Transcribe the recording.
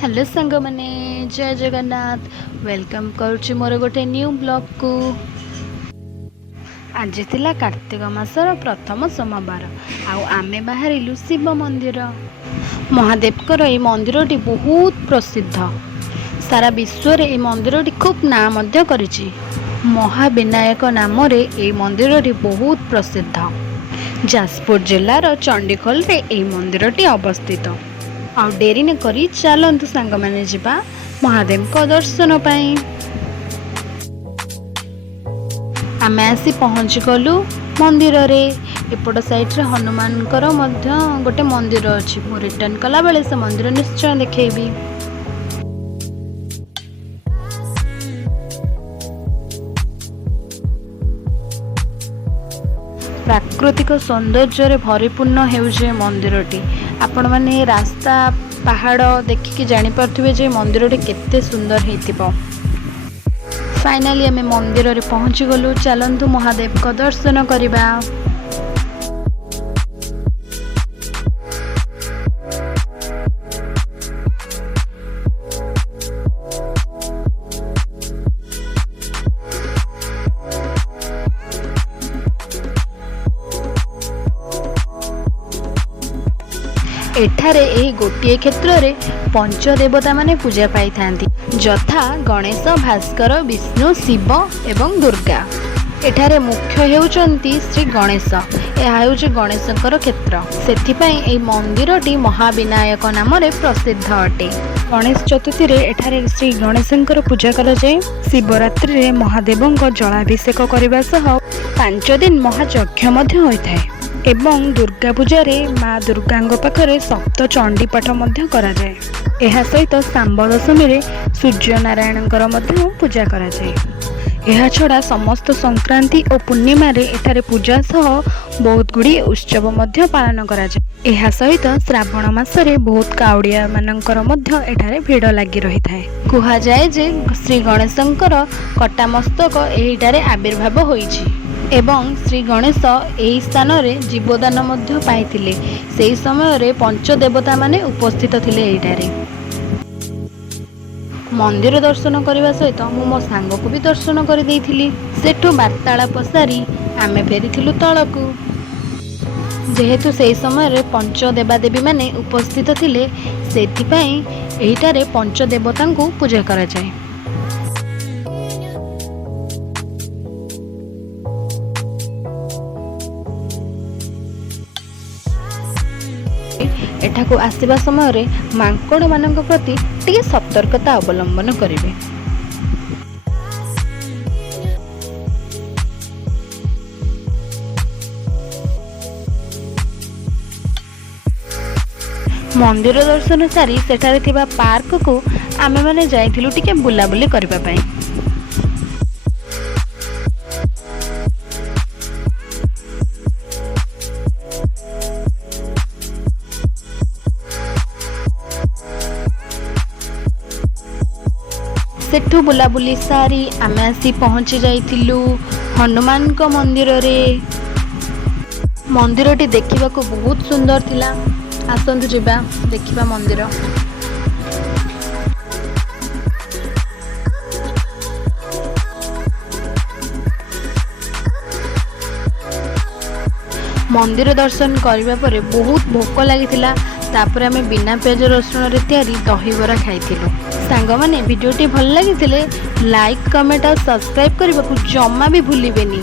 Hello सांग मैंने जय जगन्नाथ वेलकम करुच्ची मोर गोटे न्यू ब्लॉग को। आज थिला कार्तिक मासर प्रथम सोमवार आमे बाहरिलु शिव मंदिर। महादेवकर ये मंदिरटी बहुत प्रसिद्ध, सारा विश्व रे मंदिरटी खूब ना मध्य करिछि। महाविनायक नाम रे ये मंदिरटी बहुत प्रसिद्ध। जाजपुर जिलार चंडीखोल रे ये मंदिरटी अवस्थित। आउ डेरी न करी चलतु सांग माने जिबा महादेव को दर्शन पाई। आमे आसी पहुँच गलु मंदिर रे। एपट साइड रे हनुमान गोटे मंदिर अछि। मु रिटर्न कला बेले से मंदिर निश्चय देखैबी। प्राकृतिक सौंदर्य भरिपूर्ण हेउजे मंदिरटी। आपण माने रास्ता पहाड़ देखिकी जानी पारथिबे जे मंदिरटी केते सुंदर हेतिबो। फाइनली आमे मंदिर रे पहुंची गलु। चलंतु महादेव को दर्शन करिबा। एठारे एही गोटिए क्षेत्र रे पंचदेवता माने पूजा पाई थांती, यथा गणेश, भास्कर, विष्णु, शिव एवं दुर्गा। एठारे मुख्य हेउचंती श्री गणेश। यह हेउचे गणेशंकर क्षेत्र, सेथिपाई एही मंदिरटी महाविनायक नाम रे प्रसिद्ध अटे। गणेश चतुर्थी रे एठारे श्री गणेशंकर पूजा करा जाय। शिवरात्रि रे महादेवंक जलाभिषेक करबा सह 5 दिन महायज्ञ मध्य होइथाय एवं दुर्गा पूजा रे माँ दुर्गांग पाखरे सप्त चंडी पाठ मध्य करा जाय। एहा सहित सांब दशमी रे सूर्य नारायणकर मध्य पूजा करा जाय। एहा छड़ा समस्त संक्रांति और पूर्णिमा रे एठारे पूजा सह बहुत गुडी उत्सव मध्य पालन करा जाय। एहा सहित श्रावण मास रे बहुत काउडिया मानकर मध्य एठारे भीड़ लागि रही थाए। कुहा जाय जे श्री गणेशंकर कटा मस्तक एहिटारे आविर्भाव होईछि एवं श्री गणेश यही स्थान रे जीवदान मध्य पाइथिले। सेही समय रे पंचदेवता माने उपस्थित थिले एठारे। मंदिर दर्शन करने सहित मो सांग को भी दर्शन कर देइथिली। सेठु वार्तालाप सारी आमे फेरिथिलु तळकु। जेहेतु सेही समय रे पंचदेवादेवी माने उपस्थित थिले, सेथिपाई एहिटारे पंचदेवतांकु पूजा करा जाय। एठाकु आसिबा समय रे मांकड़ मानक प्रति टिके सतर्कता अवलंबन करिवे। मंदिर दर्शन सारी सेठारे थिबा पार्क को आमे माने जाइथिलु टिके बुलाबुली करबा पई। सेठु बुलाबुली सारी आमे आसी पहुँची जाइथिलु हनुमान को मंदिर रे। मंदिरटी देखिबा को बहुत सुंदर थिला। आसंतु जिबा देखिबा मंदिर। मंदिर दर्शन करबा परे बहुत भोक लागिथिला। तापर आमे बिना प्याज रसुण रे तैयारी दहीबरा खाइथिलु। सांग माने वीडियोटी भल लागिथिले लाइक, कमेंट और सब्सक्राइब करबा को जम्मा भी भूलिबेनी।